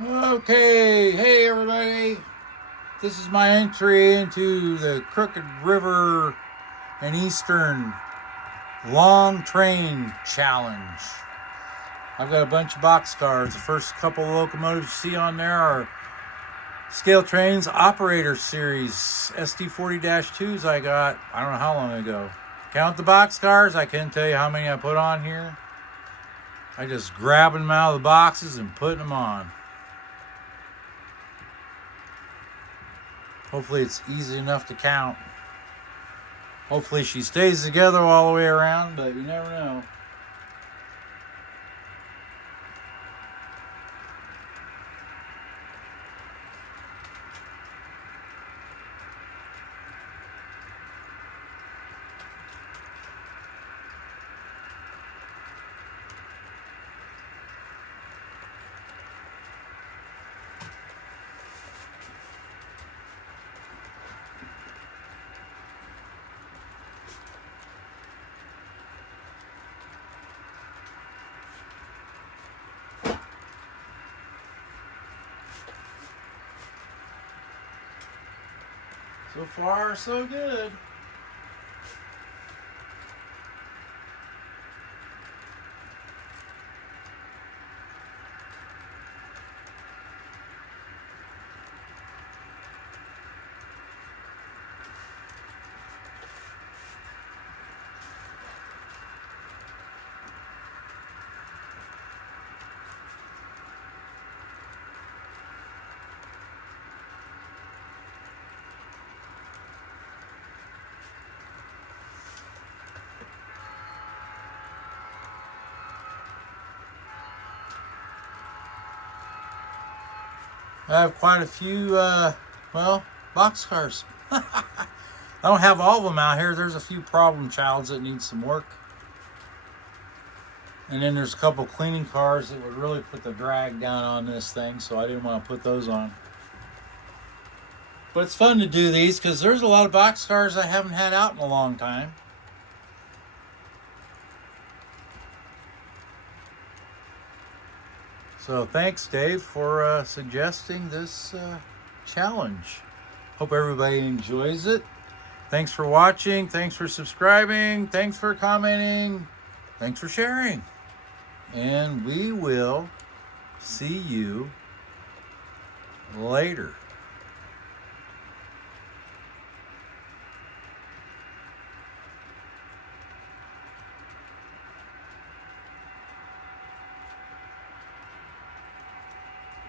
Okay, hey everybody. This is my entry into the Crooked River and Eastern Long Train Challenge. I've got a bunch of boxcars. The first couple of locomotives you see on there are Scale Trains Operator Series SD40-2s I got, I don't know how long ago. Count the boxcars, I can't tell you how many I put on here. I just grabbing them out of the boxes and putting them on. Hopefully it's easy enough to count. Hopefully she stays together all the way around, but you never know. So far, so good. I have quite a few, boxcars. I don't have all of them out here. There's a few problem childs that need some work. And then there's a couple cleaning cars that would really put the drag down on this thing, so I didn't want to put those on. But it's fun to do these because there's a lot of boxcars I haven't had out in a long time. So thanks, Dave, for suggesting this challenge. Hope everybody enjoys it. Thanks for watching. Thanks for subscribing. Thanks for commenting. Thanks for sharing. And we will see you later.